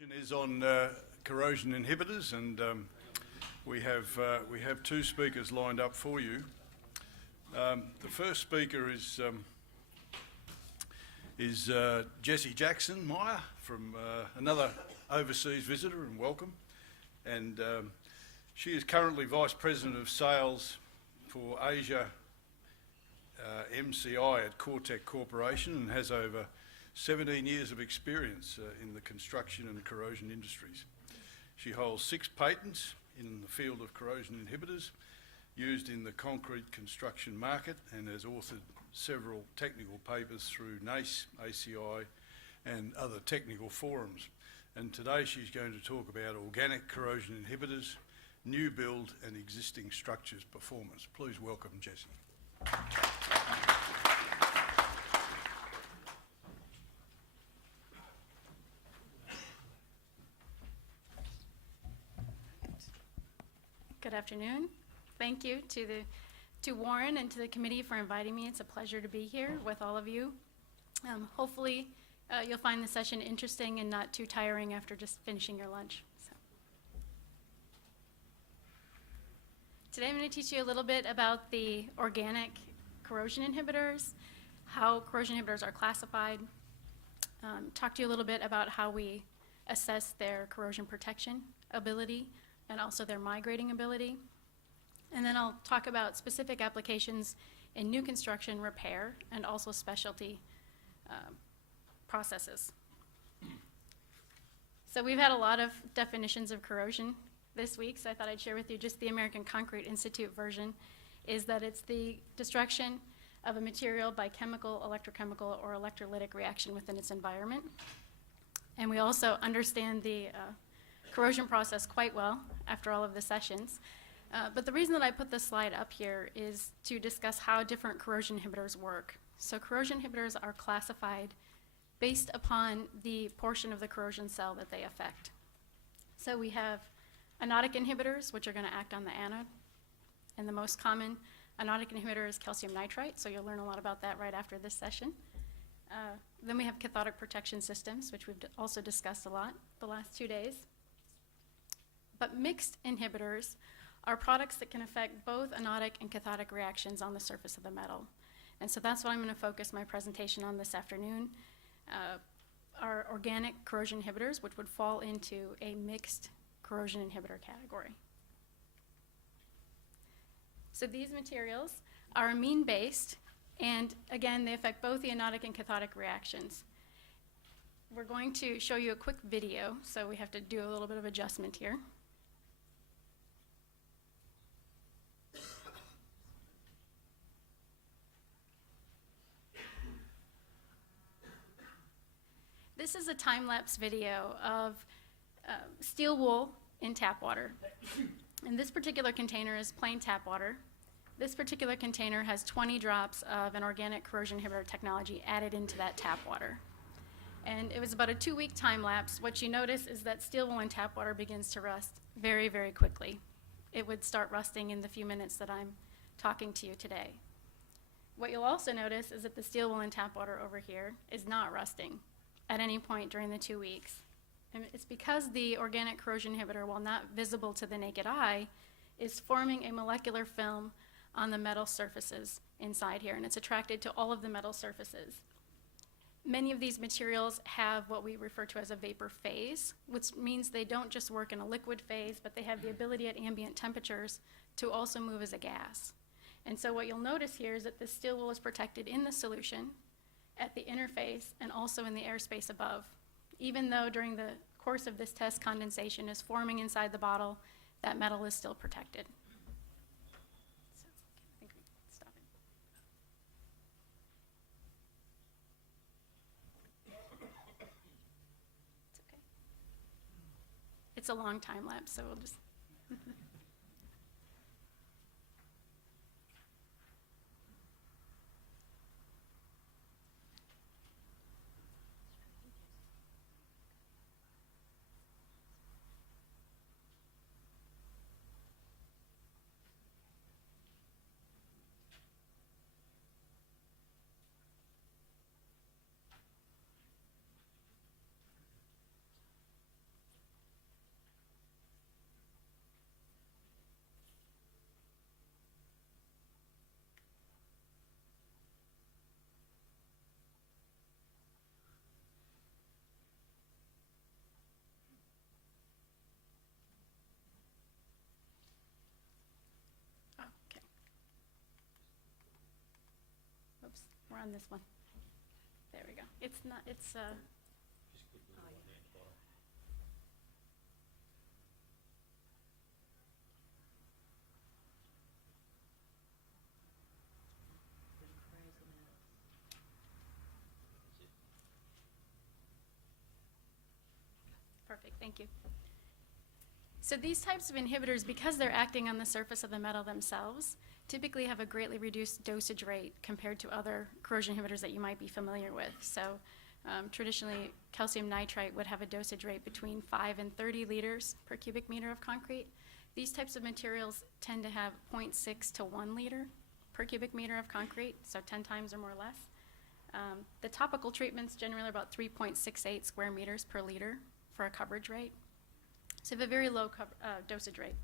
Is on corrosion inhibitors, and we have two speakers lined up for you. The first speaker is Jessi Jackson Meyer from another overseas visitor, and welcome. And she is currently Vice President of Sales for Asia MCI at Corrosion and has over 17 years of experience in the construction and corrosion industries. She holds 6 patents in the field of corrosion inhibitors used in the concrete construction market and has authored several technical papers through NACE, ACI and other technical forums. And today she's going to talk about organic corrosion inhibitors, new build and existing structures performance. Please welcome Jessi. Good afternoon. Thank you to Warren and to the committee for inviting me. It's a pleasure to be here with all of you. Hopefully you'll find the session interesting and not too tiring after just finishing your lunch. Today I'm going to teach you a little bit about the organic corrosion inhibitors, how corrosion inhibitors are classified, talk to you a little bit about how we assess their corrosion protection ability and also their migrating ability. And then I'll talk about specific applications in new construction, repair, and also specialty processes. So we've had a lot of definitions of corrosion this week, so I thought I'd share with you just the American Concrete Institute version, is that it's the destruction of a material by chemical, electrochemical, or electrolytic reaction within its environment. And we also understand the corrosion process quite well after all of the sessions. But the reason that I put this slide up here is to discuss how different corrosion inhibitors work. So corrosion inhibitors are classified based upon the portion of the corrosion cell that they affect. So we have anodic inhibitors, which are going to act on the anode. And the most common anodic inhibitor is calcium nitrite, so you'll learn a lot about that right after this session. Then we have cathodic protection systems, which we've also discussed a lot the last 2 days. But mixed inhibitors are products that can affect both anodic and cathodic reactions on the surface of the metal. And so that's what I'm going to focus my presentation on this afternoon, are organic corrosion inhibitors, which would fall into a mixed corrosion inhibitor category. So these materials are amine-based, and again, they affect both the anodic and cathodic reactions. We're going to show you a quick video, so we have to do a little bit of adjustment here. This is a time-lapse video of steel wool in tap water. And this particular container is plain tap water. This particular container has 20 drops of an organic corrosion inhibitor technology added into that tap water. And it was about a 2-week time lapse. What you notice is that steel wool in tap water begins to rust very, very quickly. It would start rusting in the few minutes that I'm talking to you today. What you'll also notice is that the steel wool in tap water over here is not rusting at any point during the 2 weeks. And it's because the organic corrosion inhibitor, while not visible to the naked eye, is forming a molecular film on the metal surfaces inside here, and it's attracted to all of the metal surfaces. Many of these materials have what we refer to as a vapor phase, which means they don't just work in a liquid phase, but they have the ability at ambient temperatures to also move as a gas. And so what you'll notice here is that the steel wool is protected in the solution, at the interface, and also in the airspace above. Even though during the course of this test condensation is forming inside the bottle, that metal is still protected. So I think we can stop it. It's okay. It's a long time lapse, so we'll just. We're on this one. There we go. It's not, it's, perfect, thank you. So these types of inhibitors, because they're acting on the surface of the metal themselves, typically have a greatly reduced dosage rate compared to other corrosion inhibitors that you might be familiar with. So traditionally, calcium nitrite would have a dosage rate between 5 and 30 liters per cubic meter of concrete. These types of materials tend to have 0.6 to 1 liter per cubic meter of concrete, so 10 times or more less. The topical treatments generally are about 3.68 square meters per liter for a coverage rate. So you have a very low dosage rate.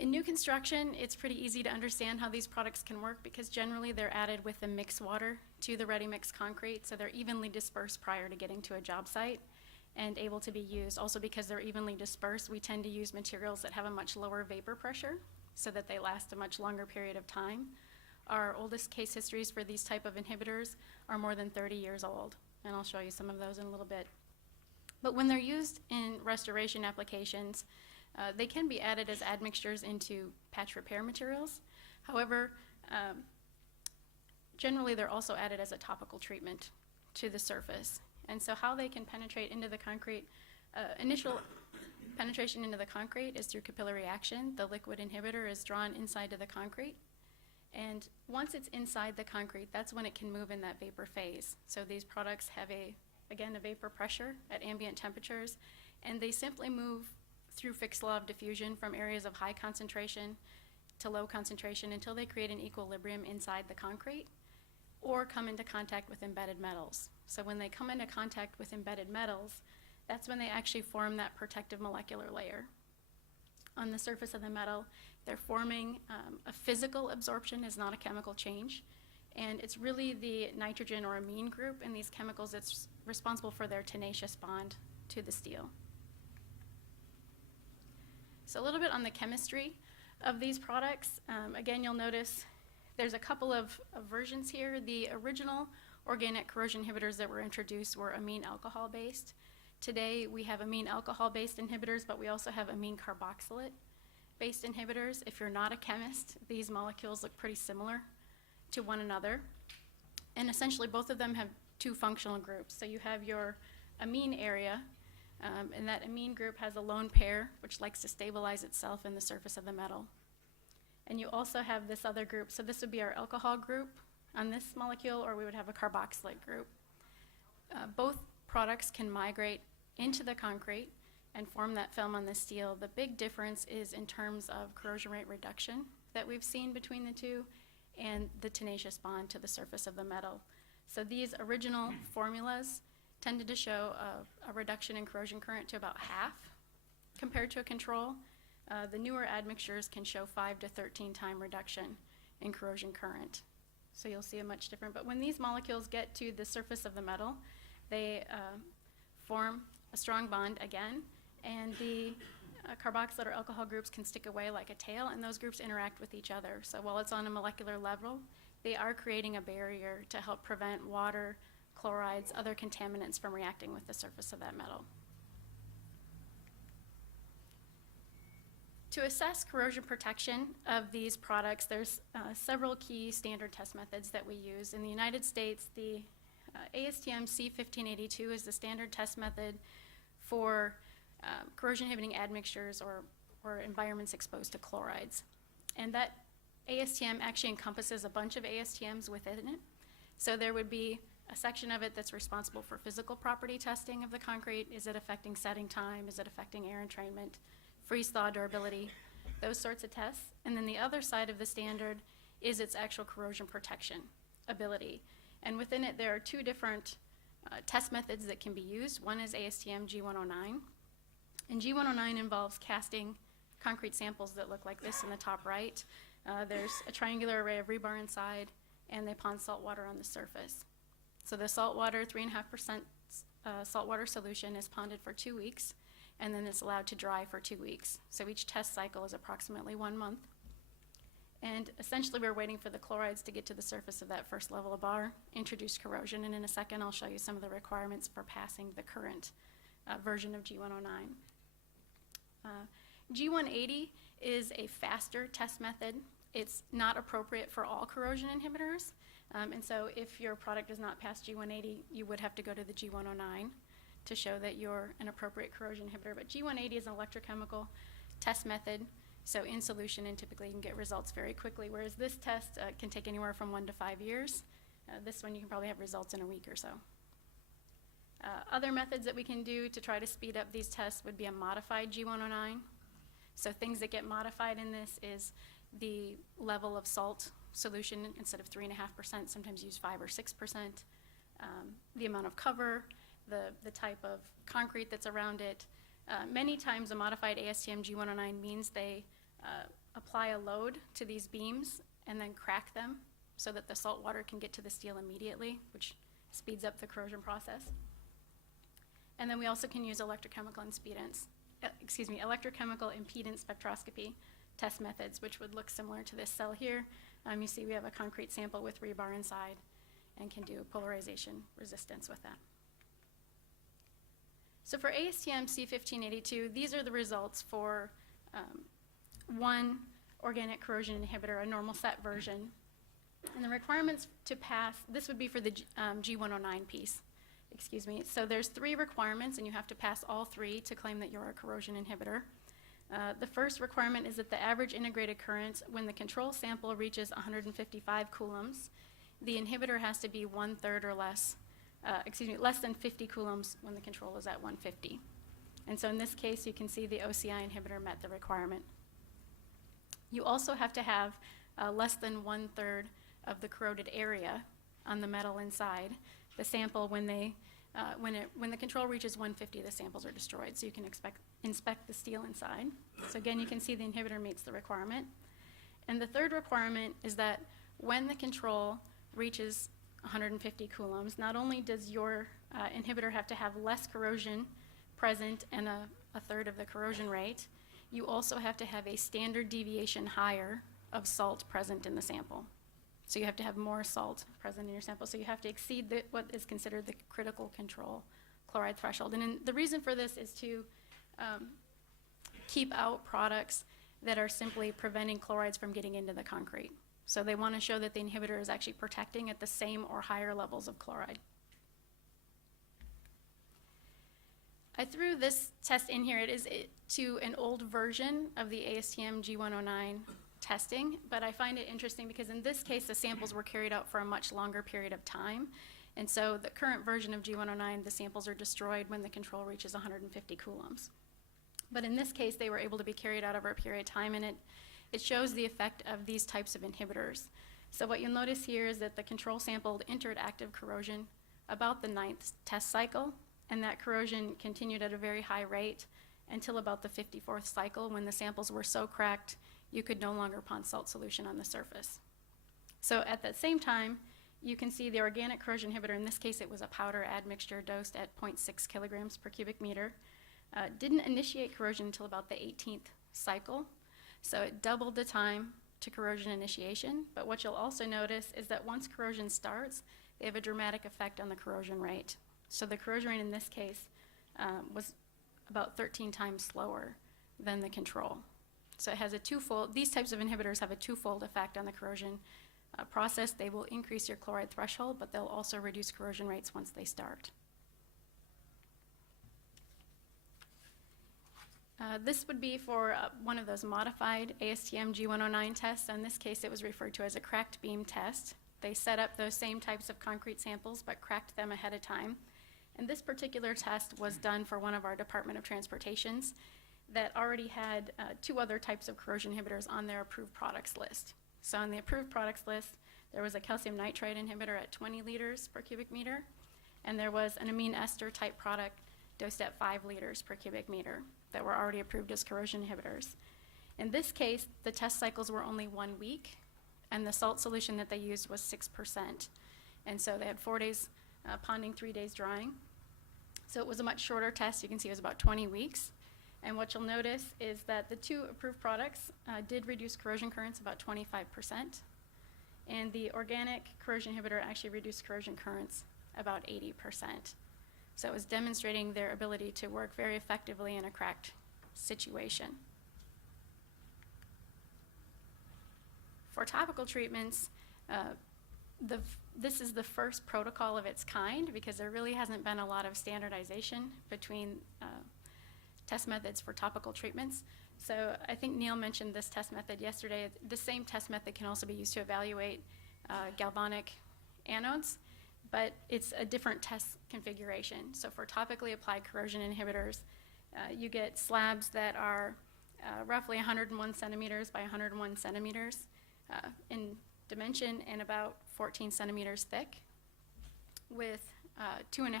In new construction, it's pretty easy to understand how these products can work because generally they're added with the mixed water to the ready mix concrete, so they're evenly dispersed prior to getting to a job site and able to be used. Also because they're evenly dispersed, we tend to use materials that have a much lower vapor pressure so that they last a much longer period of time. Our oldest case histories for these type of inhibitors are more than 30 years old, and I'll show you some of those in a little bit. But when they're used in restoration applications, they can be added as admixtures into patch repair materials. However, generally they're also added as a topical treatment to the surface. And so how they can penetrate into the concrete, initial penetration into the concrete is through capillary action. The liquid inhibitor is drawn inside to the concrete. And once it's inside the concrete, that's when it can move in that vapor phase. So these products have again, a vapor pressure at ambient temperatures, and they simply move through Fick's law of diffusion from areas of high concentration to low concentration until they create an equilibrium inside the concrete or come into contact with embedded metals. So when they come into contact with embedded metals, that's when they actually form that protective molecular layer. On the surface of the metal, they're forming a physical absorption, is not a chemical change. And it's really the nitrogen or amine group in these chemicals that's responsible for their tenacious bond to the steel. So a little bit on the chemistry of these products. Again, you'll notice there's a couple of versions here. The original organic corrosion inhibitors that were introduced were amine alcohol based. Today we have amine alcohol based inhibitors, but we also have amine carboxylate based inhibitors. If you're not a chemist, these molecules look pretty similar to one another. And essentially both of them have two functional groups. So you have your amine area, and that amine group has a lone pair which likes to stabilize itself in the surface of the metal. And you also have this other group. So this would be our alcohol group on this molecule, or we would have a carboxylate group. Both products can migrate into the concrete and form that film on the steel. The big difference is in terms of corrosion rate reduction that we've seen between the two and the tenacious bond to the surface of the metal. So these original formulas tended to show a reduction in corrosion current to about half compared to a control. The newer admixtures can show 5 to 13 time reduction in corrosion current. So you'll see a much different, but when these molecules get to the surface of the metal, they form a strong bond again, and the carboxylate or alcohol groups can stick away like a tail, and those groups interact with each other. So while it's on a molecular level, they are creating a barrier to help prevent water, chlorides, other contaminants from reacting with the surface of that metal. To assess corrosion protection of these products, there's several key standard test methods that we use. In the United States, the ASTM C1582 is the standard test method for corrosion inhibiting admixtures or environments exposed to chlorides. And that ASTM actually encompasses a bunch of ASTMs within it. So there would be a section of it that's responsible for physical property testing of the concrete. Is it affecting setting time? Is it affecting air entrainment? Freeze-thaw durability, those sorts of tests. And then the other side of the standard is its actual corrosion protection ability. And within it, there are two different test methods that can be used. One is ASTM G109. And G109 involves casting concrete samples that look like this in the top right. There's a triangular array of rebar inside, and they pond salt water on the surface. So the salt water, 3.5% saltwater solution is ponded for 2 weeks, and then it's allowed to dry for 2 weeks. So each test cycle is approximately 1 month. And essentially, we're waiting for the chlorides to get to the surface of that first level of bar, introduce corrosion, and in a second, I'll show you some of the requirements for passing the current version of G109. G180 is a faster test method. It's not appropriate for all corrosion inhibitors, and so if your product does not pass G180, you would have to go to the G109 to show that you're an appropriate corrosion inhibitor. But G180 is an electrochemical test method, so in solution, and typically you can get results very quickly, whereas this test can take anywhere from 1 to 5 years. This one you can probably have results in a week or so. Other methods that we can do to try to speed up these tests would be a modified G109. So things that get modified in this is the level of salt solution. Instead of 3.5%, sometimes use 5 or 6%. The amount of cover, the type of concrete that's around it. Many times a modified ASTM G109 means they apply a load to these beams and then crack them so that the salt water can get to the steel immediately, which speeds up the corrosion process. And then we also can use electrochemical impedance spectroscopy test methods, which would look similar to this cell here. You see we have a concrete sample with rebar inside and can do polarization resistance with that. So for ASTM C1582, these are the results for one organic corrosion inhibitor, a normal set version. And the requirements to pass, this would be for the G109 piece, excuse me. So there's 3 requirements, and you have to pass all 3 to claim that you're a corrosion inhibitor. The first requirement is that the average integrated current when the control sample reaches 155 coulombs, the inhibitor has to be 1/3 or less, less than 50 coulombs when the control is at 150. And so in this case, you can see the OCI inhibitor met the requirement. You also have to have less than 1/3 of the corroded area on the metal inside. The sample, when the control reaches 150, the samples are destroyed, so you can inspect the steel inside. So again, you can see the inhibitor meets the requirement. And the third requirement is that when the control reaches 150 coulombs, not only does your inhibitor have to have less corrosion present and a 1/3 of the corrosion rate, you also have to have a standard deviation higher of salt present in the sample. So you have to have more salt present in your sample. So you have to exceed what is considered the critical control chloride threshold. And the reason for this is to keep out products that are simply preventing chlorides from getting into the concrete. So they want to show that the inhibitor is actually protecting at the same or higher levels of chloride. I threw this test in here. It is to an old version of the ASTM G109 testing, but I find it interesting because in this case, the samples were carried out for a much longer period of time. And so the current version of G109, the samples are destroyed when the control reaches 150 coulombs. But in this case, they were able to be carried out over a period of time, and it shows the effect of these types of inhibitors. So what you'll notice here is that the control sample entered active corrosion about the 9th test cycle, and that corrosion continued at a very high rate until about the 54th cycle, when the samples were so cracked you could no longer pond salt solution on the surface. So at that same time, you can see the organic corrosion inhibitor, in this case it was a powder admixture dosed at 0.6 kilograms per cubic meter, didn't initiate corrosion until about the 18th cycle. So it doubled the time to corrosion initiation. But what you'll also notice is that once corrosion starts, they have a dramatic effect on the corrosion rate. So the corrosion rate in this case was about 13 times slower than the control. So it has a twofold, these types of inhibitors have a twofold effect on the corrosion process. They will increase your chloride threshold, but they'll also reduce corrosion rates once they start. This would be for one of those modified ASTM G109 tests. In this case, it was referred to as a cracked beam test. They set up those same types of concrete samples, but cracked them ahead of time. And this particular test was done for one of our Department of Transportations that already had 2 other types of corrosion inhibitors on their approved products list. So on the approved products list, there was a calcium nitride inhibitor at 20 liters per cubic meter, and there was an amine ester type product dosed at 5 liters per cubic meter that were already approved as corrosion inhibitors. In this case, the test cycles were only 1 week, and the salt solution that they used was 6%. And so they had 4 days ponding, 3 days drying. So it was a much shorter test. You can see it was about 20 weeks. And what you'll notice is that the two approved products did reduce corrosion currents about 25%, and the organic corrosion inhibitor actually reduced corrosion currents about 80%. So it was demonstrating their ability to work very effectively in a cracked situation. For topical treatments, this is the first protocol of its kind because there really hasn't been a lot of standardization between test methods for topical treatments. So I think Neil mentioned this test method yesterday. The same test method can also be used to evaluate galvanic anodes, but it's a different test configuration. So for topically applied corrosion inhibitors, you get slabs that are roughly 101 centimeters by 101 centimeters in dimension and about 14 centimeters thick with 2.5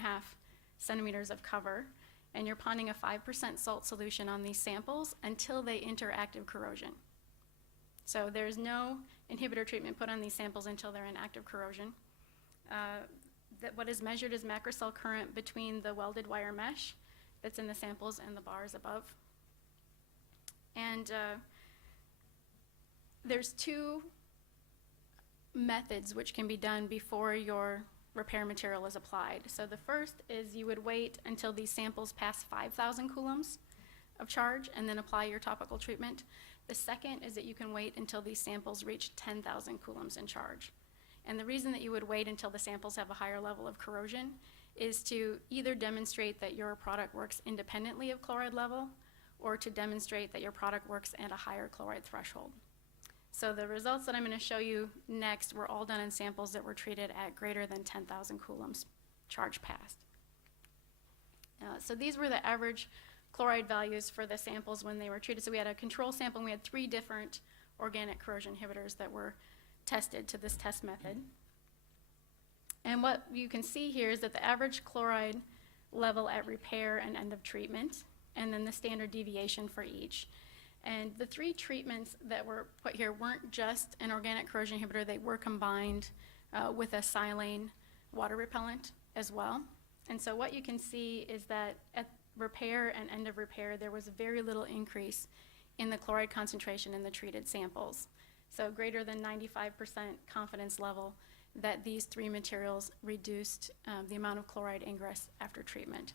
centimeters of cover. And you're ponding a 5% salt solution on these samples until they enter active corrosion. So there's no inhibitor treatment put on these samples until they're in active corrosion. What is measured is macrocell current between the welded wire mesh that's in the samples and the bars above. And there's two methods which can be done before your repair material is applied. So the first is you would wait until these samples pass 5,000 coulombs of charge and then apply your topical treatment. The second is that you can wait until these samples reach 10,000 coulombs in charge. And the reason that you would wait until the samples have a higher level of corrosion is to either demonstrate that your product works independently of chloride level or to demonstrate that your product works at a higher chloride threshold. So the results that I'm going to show you next were all done in samples that were treated at greater than 10,000 coulombs charge passed. So these were the average chloride values for the samples when they were treated. So we had a control sample and we had 3 different organic corrosion inhibitors that were tested to this test method. And what you can see here is that the average chloride level at repair and end of treatment, and then the standard deviation for each. And the 3 treatments that were put here weren't just an organic corrosion inhibitor, they were combined with a silane water repellent as well. And so what you can see is that at repair and end of repair, there was very little increase in the chloride concentration in the treated samples. So greater than 95% confidence level that these 3 materials reduced the amount of chloride ingress after treatment.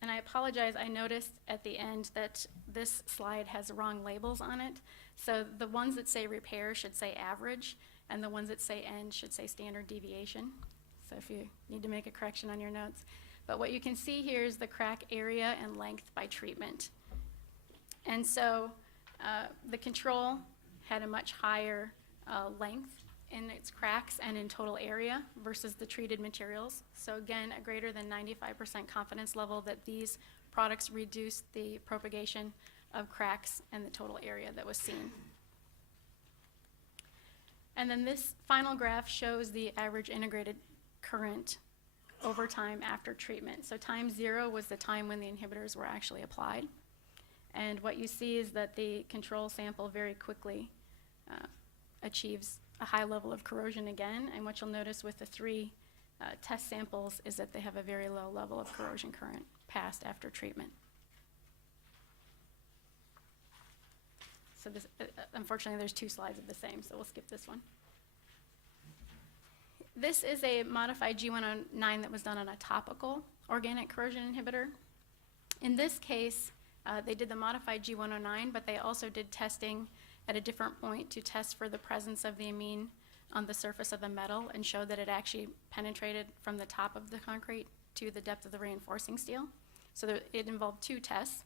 And I apologize, I noticed at the end that this slide has wrong labels on it. So the ones that say repair should say average, and the ones that say end should say standard deviation. So if you need to make a correction on your notes. But what you can see here is the crack area and length by treatment. And so the control had a much higher length in its cracks and in total area versus the treated materials. So again, a greater than 95% confidence level that these products reduced the propagation of cracks and the total area that was seen. And then this final graph shows the average integrated current over time after treatment. So time 0 was the time when the inhibitors were actually applied. And what you see is that the control sample very quickly achieves a high level of corrosion again, and what you'll notice with the 3 test samples is that they have a very low level of corrosion current passed after treatment. So this, unfortunately, there's 2 slides of the same, so we'll skip this one. This is a modified G109 that was done on a topical organic corrosion inhibitor. In this case, they did the modified G109, but they also did testing at a different point to test for the presence of the amine on the surface of the metal and showed that it actually penetrated from the top of the concrete to the depth of the reinforcing steel. So it involved 2 tests.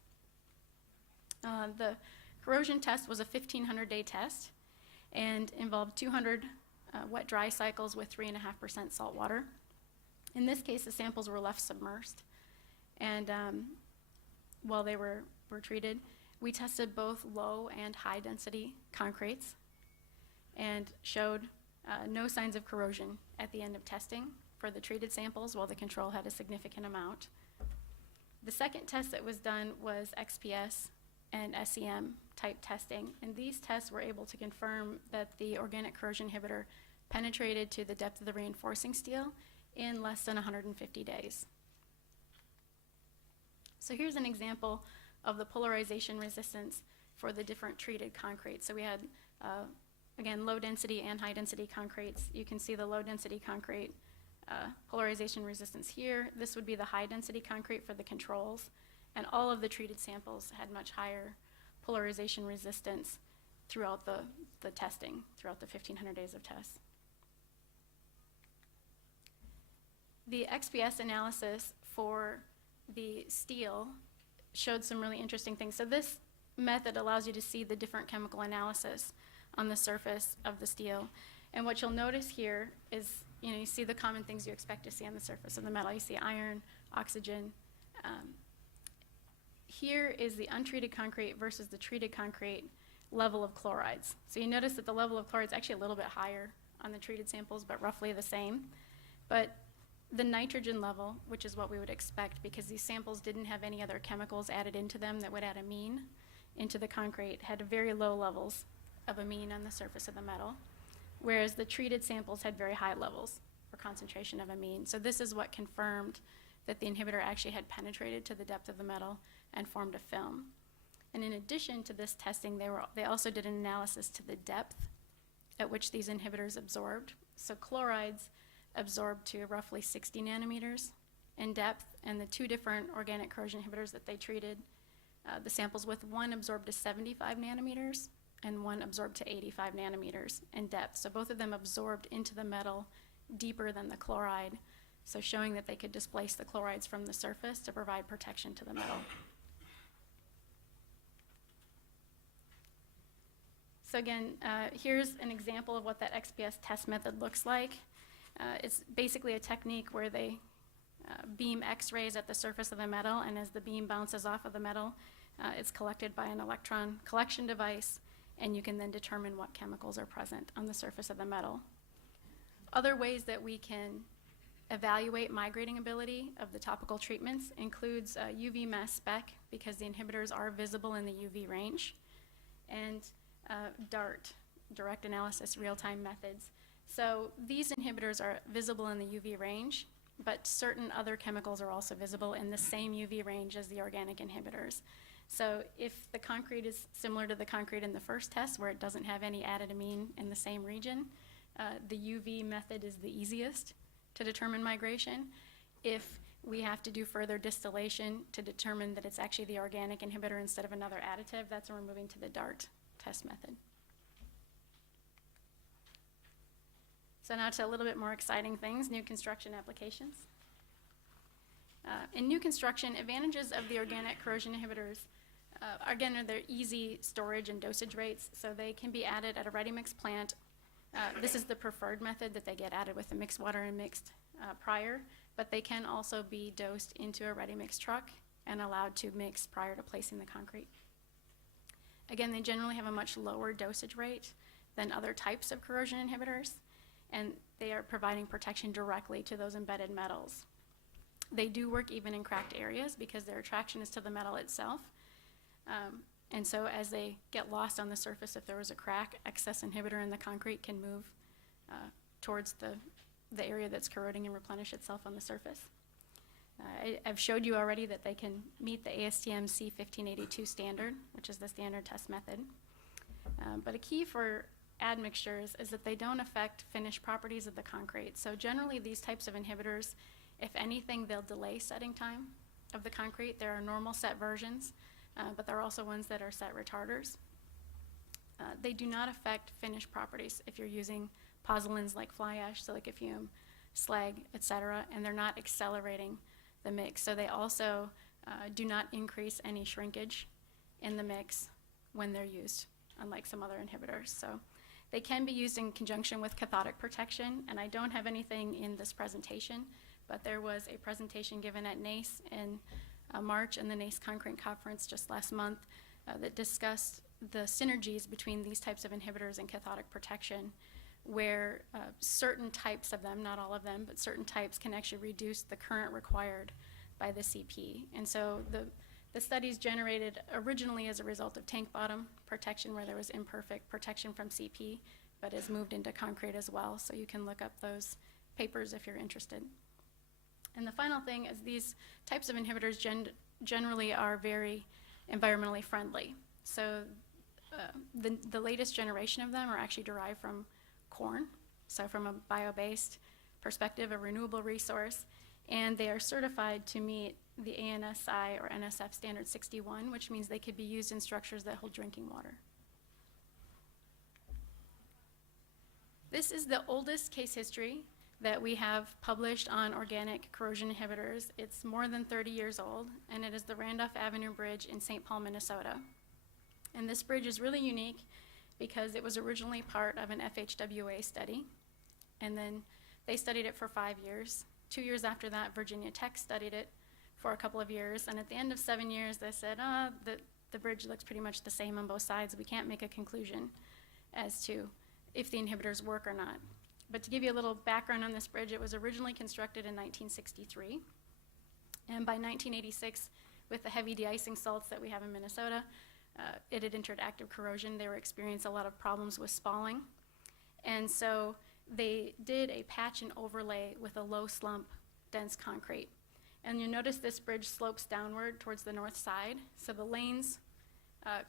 The corrosion test was a 1,500-day test and involved 200 wet-dry cycles with 3.5% salt water. In this case, the samples were left submersed. And while they were treated, we tested both low and high density concretes and showed no signs of corrosion at the end of testing for the treated samples, while the control had a significant amount. The second test that was done was XPS and SEM type testing, and these tests were able to confirm that the organic corrosion inhibitor penetrated to the depth of the reinforcing steel in less than 150 days. So here's an example of the polarization resistance for the different treated concretes. So we had, again, low density and high density concretes. You can see the low density concrete polarization resistance here. This would be the high density concrete for the controls. And all of the treated samples had much higher polarization resistance throughout the testing, throughout the 1,500 days of tests. The XPS analysis for the steel showed some really interesting things. So this method allows you to see the different chemical analysis on the surface of the steel. And what you'll notice here is, you see the common things you expect to see on the surface of the metal. You see iron, oxygen. Here is the untreated concrete versus the treated concrete level of chlorides. So you notice that the level of chloride is actually a little bit higher on the treated samples, but roughly the same. But the nitrogen level, which is what we would expect because these samples didn't have any other chemicals added into them that would add amine into the concrete, had very low levels of amine on the surface of the metal, whereas the treated samples had very high levels or concentration of amine. So this is what confirmed that the inhibitor actually had penetrated to the depth of the metal and formed a film. And in addition to this testing, they also did an analysis to the depth at which these inhibitors absorbed. So chlorides absorbed to roughly 60 nanometers in depth, and the two different organic corrosion inhibitors that they treated, the samples with, one absorbed to 75 nanometers and one absorbed to 85 nanometers in depth. So both of them absorbed into the metal deeper than the chloride, so showing that they could displace the chlorides from the surface to provide protection to the metal. So again, here's an example of what that XPS test method looks like. It's basically a technique where they beam X-rays at the surface of the metal, and as the beam bounces off of the metal, it's collected by an electron collection device, and you can then determine what chemicals are present on the surface of the metal. Other ways that we can evaluate migrating ability of the topical treatments includes UV mass spec, because the inhibitors are visible in the UV range, and DART, direct analysis real-time methods. So these inhibitors are visible in the UV range, but certain other chemicals are also visible in the same UV range as the organic inhibitors. So if the concrete is similar to the concrete in the first test, where it doesn't have any added amine in the same region, the UV method is the easiest to determine migration. If we have to do further distillation to determine that it's actually the organic inhibitor instead of another additive, that's when we're moving to the DART test method. So now to a little bit more exciting things, new construction applications. In new construction, advantages of the organic corrosion inhibitors, again, are their easy storage and dosage rates, so they can be added at a ready mix plant. This is the preferred method, that they get added with the mixed water and mixed prior, but they can also be dosed into a ready mix truck and allowed to mix prior to placing the concrete. Again, they generally have a much lower dosage rate than other types of corrosion inhibitors, and they are providing protection directly to those embedded metals. They do work even in cracked areas because their attraction is to the metal itself. And so as they get lost on the surface, if there was a crack, excess inhibitor in the concrete can move towards the area that's corroding and replenish itself on the surface. I've showed you already that they can meet the ASTM C1582 standard, which is the standard test method. But a key for admixtures is that they don't affect finished properties of the concrete. So generally these types of inhibitors, if anything, they'll delay setting time of the concrete. There are normal set versions, but there are also ones that are set retarders. They do not affect finished properties if you're using pozzolans like fly ash, silica fume, slag, etc., and they're not accelerating the mix. So they also do not increase any shrinkage in the mix when they're used, unlike some other inhibitors. So they can be used in conjunction with cathodic protection, and I don't have anything in this presentation, but there was a presentation given at NACE in March and the NACE Concrete Conference just last month that discussed the synergies between these types of inhibitors and cathodic protection, where certain types of them, not all of them, but certain types can actually reduce the current required by the CP. And so the studies generated originally as a result of tank bottom protection, where there was imperfect protection from CP, but has moved into concrete as well. So you can look up those papers if you're interested. And the final thing is these types of inhibitors generally are very environmentally friendly. So the latest generation of them are actually derived from corn, so from a bio-based perspective, a renewable resource, and they are certified to meet the ANSI or NSF standard 61, which means they could be used in structures that hold drinking water. This is the oldest case history that we have published on organic corrosion inhibitors. It's more than 30 years old, and it is the Randolph Avenue Bridge in St. Paul, Minnesota. And this bridge is really unique because it was originally part of an FHWA study, and then they studied it for 5 years. 2 years after that, Virginia Tech studied it for a couple of years, and at the end of 7 years, they said, the bridge looks pretty much the same on both sides. We can't make a conclusion as to if the inhibitors work or not. But to give you a little background on this bridge, it was originally constructed in 1963, and by 1986, with the heavy de-icing salts that we have in Minnesota, it had entered active corrosion. They were experiencing a lot of problems with spalling, and so they did a patch and overlay with a low slump dense concrete. And you notice this bridge slopes downward towards the north side. So the lanes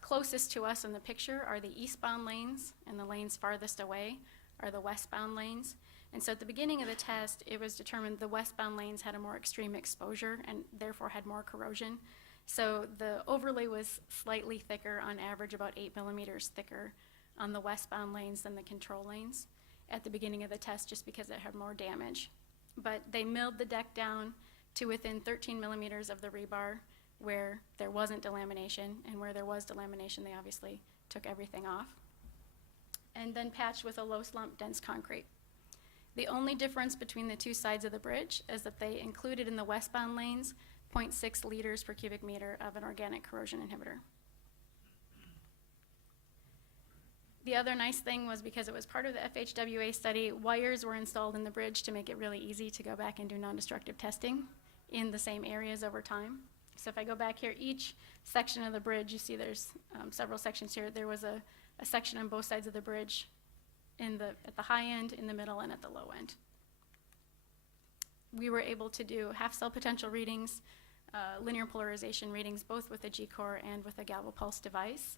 closest to us in the picture are the eastbound lanes, and the lanes farthest away are the westbound lanes. And so at the beginning of the test, it was determined the westbound lanes had a more extreme exposure and therefore had more corrosion. So the overlay was slightly thicker, on average about 8 millimeters thicker on the westbound lanes than the control lanes at the beginning of the test, just because it had more damage. But they milled the deck down to within 13 millimeters of the rebar where there wasn't delamination, and where there was delamination, they obviously took everything off, and then patched with a low slump dense concrete. The only difference between the two sides of the bridge is that they included in the westbound lanes 0.6 liters per cubic meter of an organic corrosion inhibitor. The other nice thing was, because it was part of the FHWA study, wires were installed in the bridge to make it really easy to go back and do non-destructive testing in the same areas over time. So if I go back here, each section of the bridge, you see there's several sections here. There was a section on both sides of the bridge at the high end, in the middle, and at the low end. We were able to do half-cell potential readings, linear polarization readings, both with a G-core and with a Galvopulse device.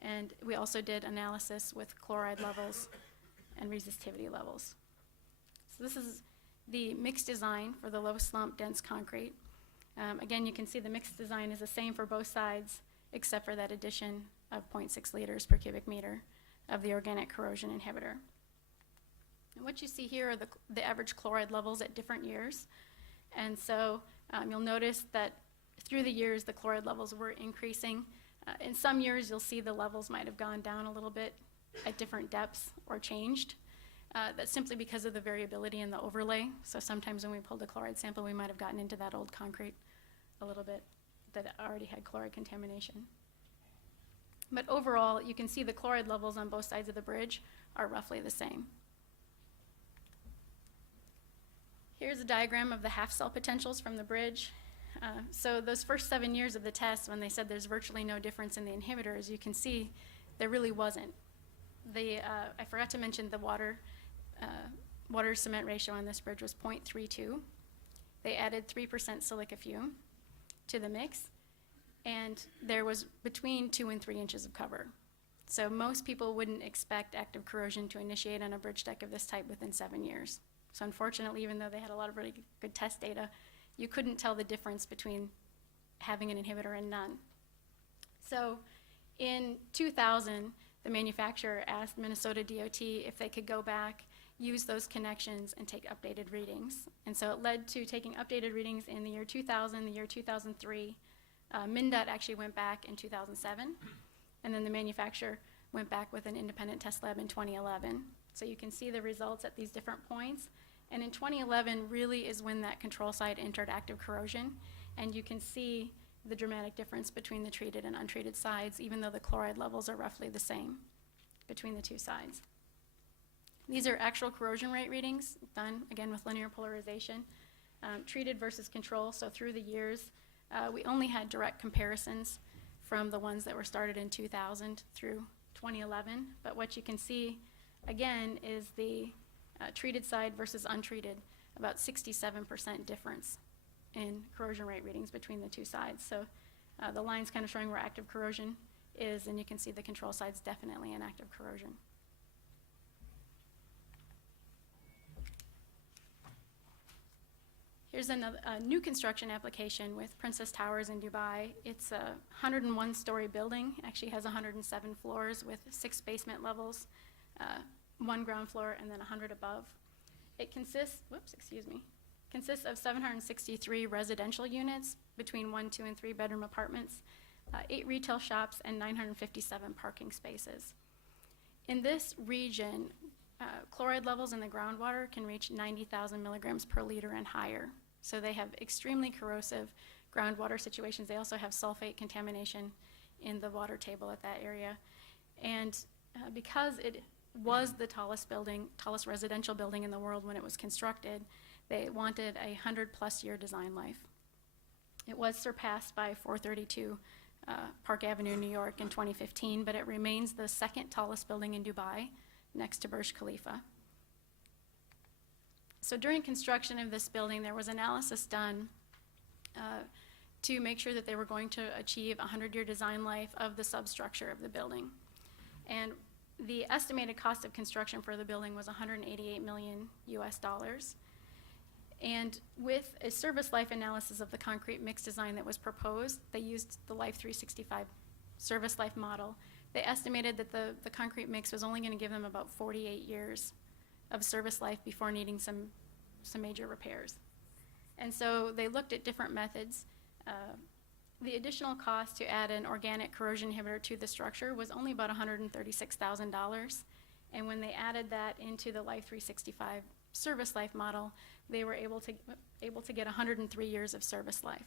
And we also did analysis with chloride levels and resistivity levels. So this is the mixed design for the low slump dense concrete. Again, you can see the mixed design is the same for both sides, except for that addition of 0.6 liters per cubic meter of the organic corrosion inhibitor. And what you see here are the average chloride levels at different years. And so you'll notice that through the years, the chloride levels were increasing. In some years, you'll see the levels might have gone down a little bit at different depths or changed. That's simply because of the variability in the overlay. So sometimes when we pulled a chloride sample, we might have gotten into that old concrete a little bit that already had chloride contamination. But overall, you can see the chloride levels on both sides of the bridge are roughly the same. Here's a diagram of the half-cell potentials from the bridge. So those first 7 years of the test, when they said there's virtually no difference in the inhibitors, you can see there really wasn't. I forgot to mention the water cement ratio on this bridge was 0.32. They added 3% silica fume to the mix, and there was between 2 and 3 inches of cover. So most people wouldn't expect active corrosion to initiate on a bridge deck of this type within 7 years. So unfortunately, even though they had a lot of really good test data, you couldn't tell the difference between having an inhibitor and none. So in 2000, the manufacturer asked Minnesota DOT if they could go back, use those connections, and take updated readings. And so it led to taking updated readings in the year 2000, the year 2003. MnDOT actually went back in 2007, and then the manufacturer went back with an independent test lab in 2011. So you can see the results at these different points. And in 2011 really is when that control site entered active corrosion, and you can see the dramatic difference between the treated and untreated sides, even though the chloride levels are roughly the same between the two sides. These are actual corrosion rate readings done, again, with linear polarization, treated versus control. So through the years, we only had direct comparisons from the ones that were started in 2000 through 2011. But what you can see, again, is the treated side versus untreated, about 67% difference in corrosion rate readings between the two sides. So the line's kind of showing where active corrosion is, and you can see the control side's definitely in active corrosion. Here's a new construction application with Princess Towers in Dubai. It's a 101-story building, actually has 107 floors with 6 basement levels, 1 ground floor, and then 100 above. It consists of 763 residential units between 1, 2, and 3 bedroom apartments, 8 retail shops, and 957 parking spaces. In this region, chloride levels in the groundwater can reach 90,000 milligrams per liter and higher. So they have extremely corrosive groundwater situations. They also have sulfate contamination in the water table at that area. And because it was the tallest residential building in the world when it was constructed, they wanted a 100+ year design life. It was surpassed by 432 Park Avenue, New York in 2015, but it remains the 2nd tallest building in Dubai, next to Burj Khalifa. So during construction of this building, there was analysis done to make sure that they were going to achieve a 100-year design life of the substructure of the building. And the estimated cost of construction for the building was $188 million US. And with a service life analysis of the concrete mix design that was proposed, they used the Life 365 service life model. They estimated that the concrete mix was only going to give them about 48 years of service life before needing some major repairs. And so they looked at different methods. The additional cost to add an organic corrosion inhibitor to the structure was only about $136,000. And when they added that into the Life 365 service life model, they were able to get 103 years of service life.